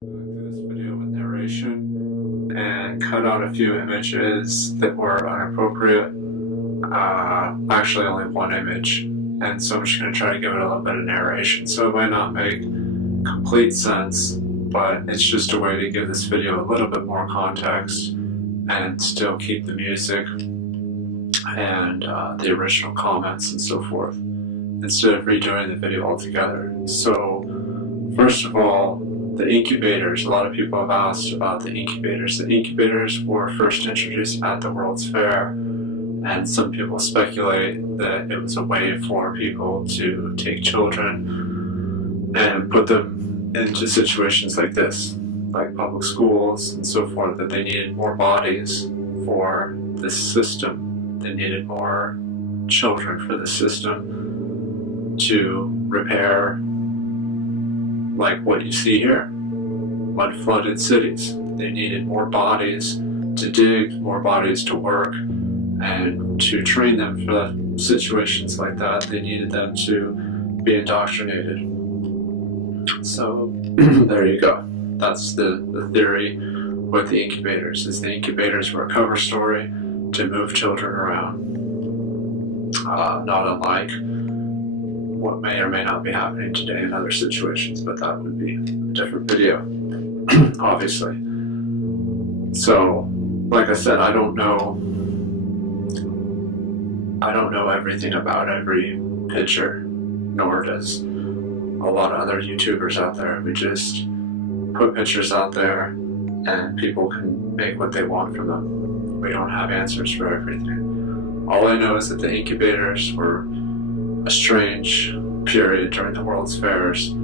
Through this video with narration and cut out a few images that were inappropriate. Actually only one image, and so I'm just going to try to give it a little bit of narration. So it might not make complete sense, but it's just a way to give this video a little bit more context and still keep the music and the original comments and so forth, instead of redoing the video altogether. So first of all, the incubators. A lot of people have asked about the incubators. The incubators were first introduced at the World's Fair, and some people speculate that it was a way for people to take children and put them into situations like this, like public schools and so forth, that they needed more bodies for this system. They needed more children for the system to repair, like what you see here, mud-flooded cities. They needed more bodies to dig, more bodies to work, and to train them for situations like that, they needed them to be indoctrinated. So there you go. That's the theory with the incubators, is the incubators were a cover story to move children around. Not unlike what may or may not be happening today in other situations, but that would be a different video, obviously. So, like I said, I don't know everything about every picture, nor does a lot of other YouTubers out there. We just put pictures out there and people can make what they want from them. We don't have answers for everything. All I know is that the incubators were a strange period during the World's Fair's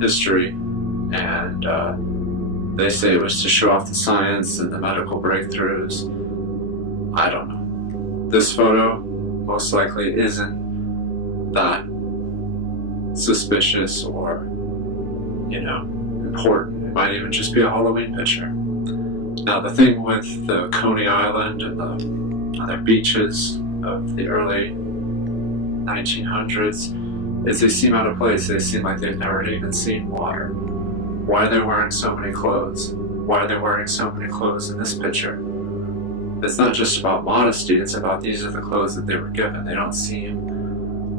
history, and they say it was to show off the science and the medical breakthroughs. I don't know. This photo most likely isn't that suspicious or, important. It might even just be a Halloween picture. Now, the thing with the Coney Island and the other beaches of the early 1900s is they seem out of place. They seem like they've never even seen water. Why are they wearing so many clothes? Why are they wearing so many clothes in this picture? It's not just about modesty, it's about these are the clothes that they were given. They don't seem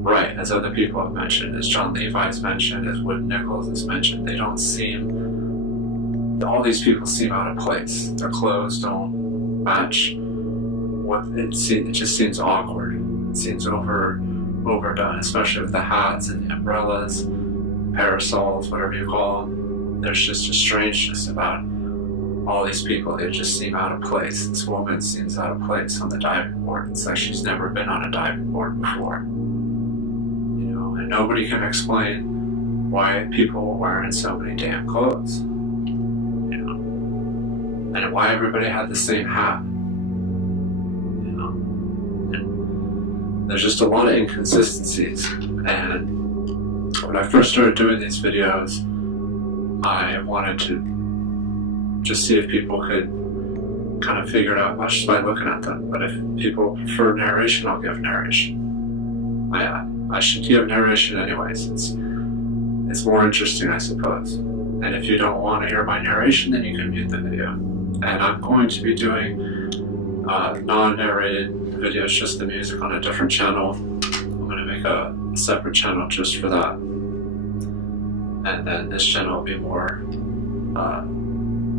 right, as other people have mentioned, as John Levi's mentioned, as Wood Nichols has mentioned. They don't seem, all these people seem out of place. Their clothes don't match what it just seems awkward. It seems overdone, especially with the hats and the umbrellas, parasols, whatever you call them. There's just a strangeness about all these people. They just seem out of place. This woman seems out of place on the diving board. It's like she's never been on a diving board before. And nobody can explain why people were wearing so many damn clothes. And why everybody had the same hat. And there's just a lot of inconsistencies. And when I first started doing these videos, I wanted to just see if people could kind of figure it out just by looking at them. But if people prefer narration, I'll give narration. I should give narration anyways. It's more interesting, I suppose. And if you don't want to hear my narration, then you can mute the video. And I'm going to be doing non-narrated videos, just the music, on a different channel. I'm going to make a separate channel just for that. And then this channel will be more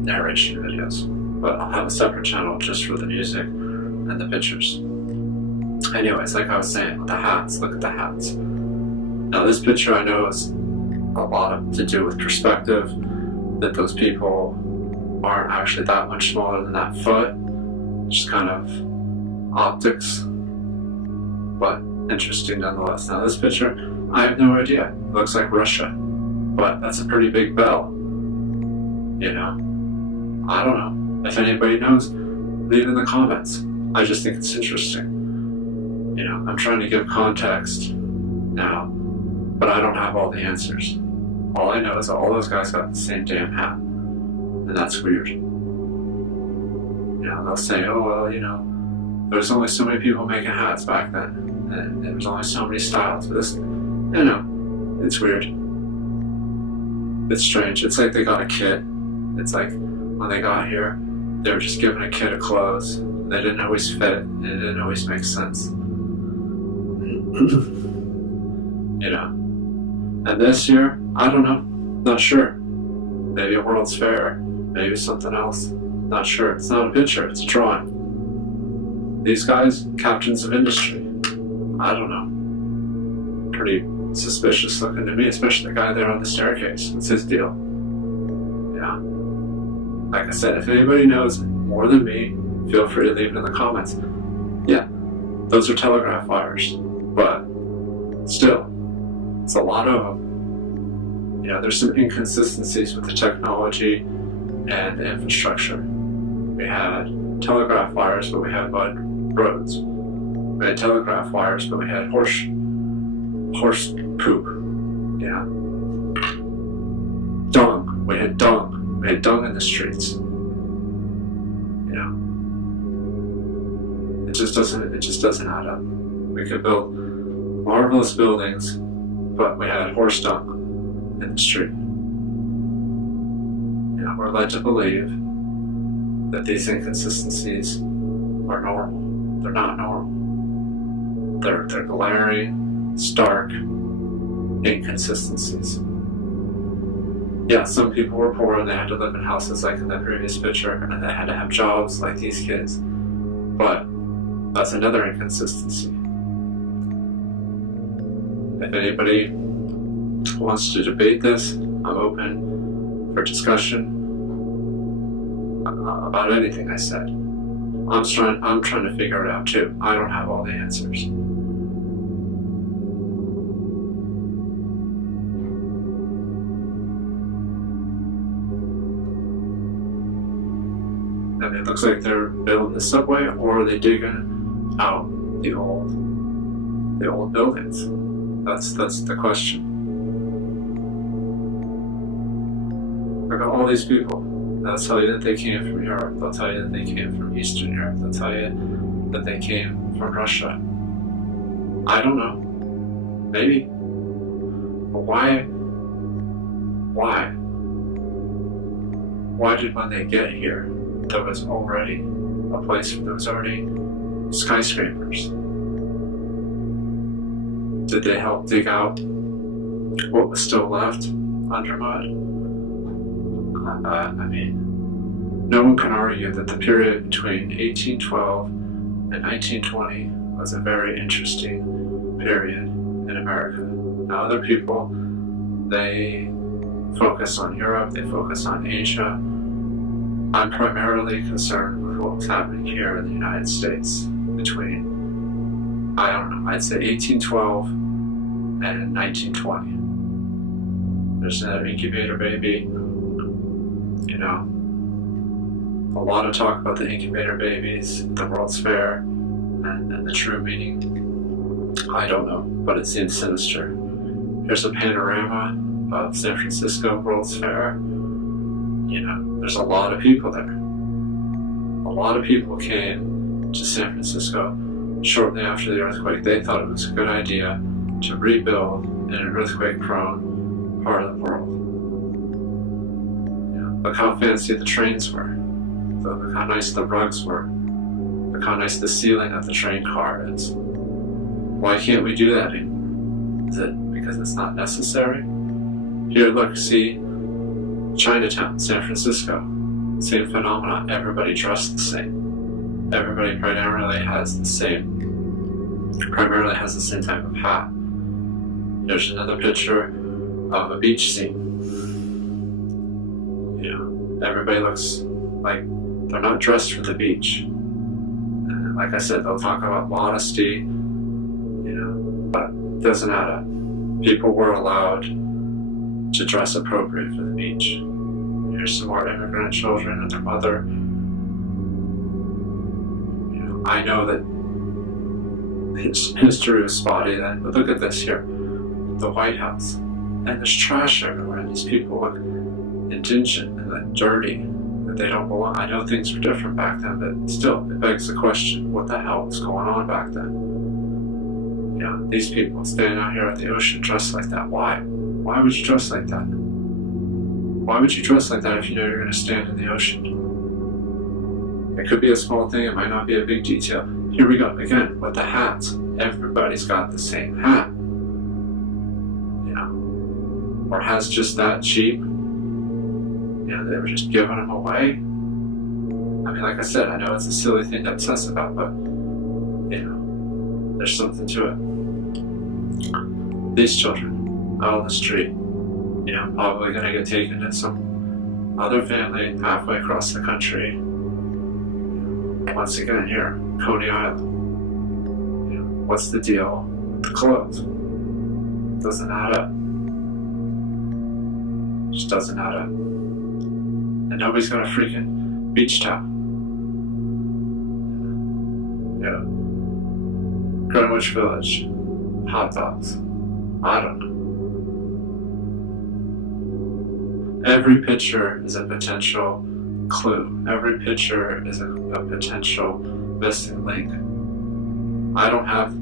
narration videos, but I'll have a separate channel just for the music and the pictures. Anyways, like I was saying, with the hats, look at the hats. Now this picture I know is a lot to do with perspective, that those people aren't actually that much smaller than that foot, just kind of optics, but interesting nonetheless. Now this picture, I have no idea. It looks like Russia, but that's a pretty big bell. I don't know. If anybody knows, leave it in the comments. I just think it's interesting. I'm trying to give context now, but I don't have all the answers. All I know is that all those guys got the same damn hat, and that's weird. They'll say, oh, well, there was only so many people making hats back then, and there was only so many styles, but this, it's weird. It's strange. It's like they got a kit. It's like when they got here, they were just given a kit of clothes. They didn't always fit, and it didn't always make sense. You know. And this year, I don't know. Not sure. Maybe a World's Fair. Maybe something else. Not sure. It's not a picture. It's a drawing. These guys, captains of industry. I don't know. Pretty suspicious looking to me, especially the guy there on the staircase. What's his deal? Yeah. Like I said, if anybody knows more than me, feel free to leave it in the comments. Yeah, those are telegraph wires. But still, it's a lot of them. You know, there's some inconsistencies with the technology and the infrastructure. We had telegraph wires, but we had mud roads. We had telegraph wires, but we had horse poop. Yeah. Dung. We had dung. We had dung in the streets. You know. It just doesn't add up. We could build marvelous buildings, but we had horse dung in the street. You know, we're led to believe that these inconsistencies are normal. They're not normal. They're glaring, stark inconsistencies. Yeah, some people were poor and they had to live in houses like in the previous picture, and they had to have jobs like these kids. But that's another inconsistency. If anybody wants to debate this, I'm open for discussion about anything I said. I'm trying to figure it out too. I don't have all the answers. I mean, it looks like they're building the subway, or are they digging out the old buildings? That's the question. Look at all these people. They'll tell you that they came from Europe. They'll tell you that they came from Eastern Europe. They'll tell you that they came from Russia. I don't know. Maybe. But why? Why did when they get here, there was already a place where there was already skyscrapers? Did they help dig out what was still left under mud? I mean, no one can argue that the period between 1812 and 1920 was a very interesting period in America. Now, other people, they focus on Europe, they focus on Asia. I'm primarily concerned with what was happening here in the United States between, I don't know, I'd say 1812 and 1920. There's another incubator baby. You know, a lot of talk about the incubator babies, the World's Fair, and the true meaning. I don't know, but it seems sinister. Here's a panorama of San Francisco World's Fair. You know, there's a lot of people there. A lot of people came to San Francisco shortly after the earthquake. They thought it was a good idea to rebuild in an earthquake-prone part of the world. Look how fancy the trains were. Look how nice the rugs were. Look how nice the ceiling of the train car is. Why can't we do that anymore? Is it because it's not necessary? Here, look, see Chinatown, San Francisco. Same phenomenon. Everybody dressed the same. Everybody primarily has the same type of hat. There's another picture of a beach scene. You know, everybody looks like they're not dressed for the beach. And like I said, they'll talk about modesty, you know, but it doesn't add up. People were allowed to dress appropriate for the beach. Here's some more immigrant children and their mother. You know, I know that history was spotty then, but look at this here. The White House. And there's trash everywhere, and these people look indigent and dirty, that they don't belong. I know things were different back then, but still, it begs the question, what the hell was going on back then? You know, these people standing out here at the ocean dressed like that. Why? Why would you dress like that? Why would you dress like that if you know you're going to stand in the ocean? It could be a small thing, it might not be a big detail. Here we go, again, with the hats. Everybody's got the same hat. You know, or has just that cheap. You know, they were just giving them away. I mean, like I said, I know it's a silly thing to obsess about, but, you know, there's something to it. These children out on the street, you know, probably going to get taken to some other family halfway across the country. Once again, here, Coney Island. You know, what's the deal with the clothes? Doesn't add up. Just doesn't add up. And nobody's got a freaking beach towel. Yeah. Greenwich Village. Hot dogs. I don't know. Every picture is a potential clue. Every picture is a potential missing link. I don't have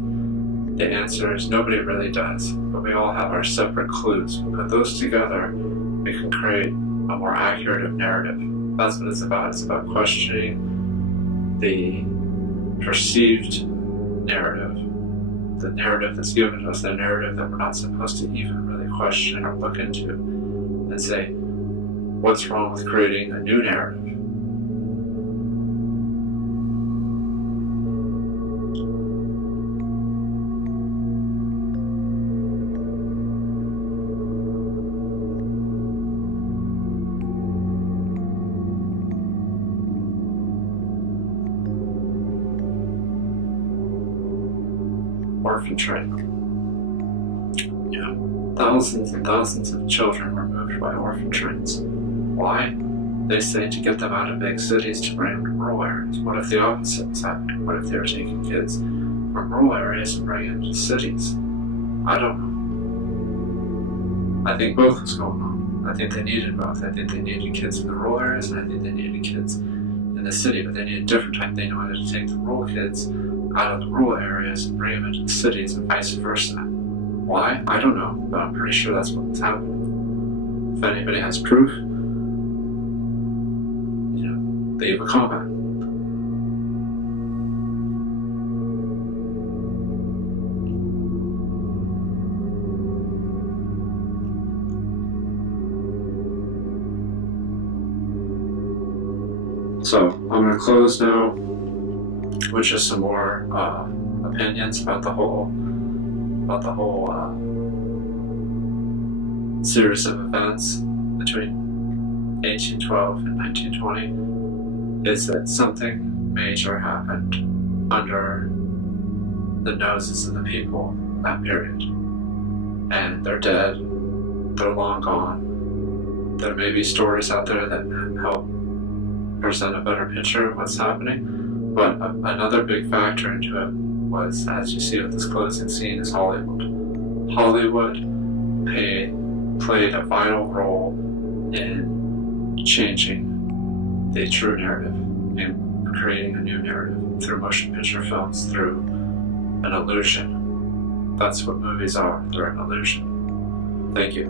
the answers. Nobody really does. But we all have our separate clues. We put those together, we can create a more accurate narrative. That's what it's about. It's about questioning the perceived narrative. The narrative that's given to us, the narrative that we're not supposed to even really question or look into and say, what's wrong with creating a new narrative? Orphan train. Yeah, thousands and thousands of children were moved by orphan trains. Why? They say to get them out of big cities to bring them to rural areas. What if the opposite was happening? What if they were taking kids from rural areas and bringing them to cities? I don't know. I think both was going on. I think they needed both. I think they needed kids in the rural areas, and I think they needed kids in the city, but they needed different type. They wanted to take the rural kids out of the rural areas and bring them into the cities and vice versa. Why? I don't know, but I'm pretty sure that's what was happening. If anybody has proof, you know, leave a comment. So I'm going to close now with just some more opinions about the whole series of events between 1812 and 1920. Is that something major happened under the noses of the people in that period, and they're dead, they're long gone. There may be stories out there that help present a better picture of what's happening. But another big factor into it was, as you see with this closing scene, is Hollywood. Hollywood played a vital role in changing the true narrative, in creating a new narrative through motion picture films, through an illusion. That's what movies are. They're an illusion. Thank you.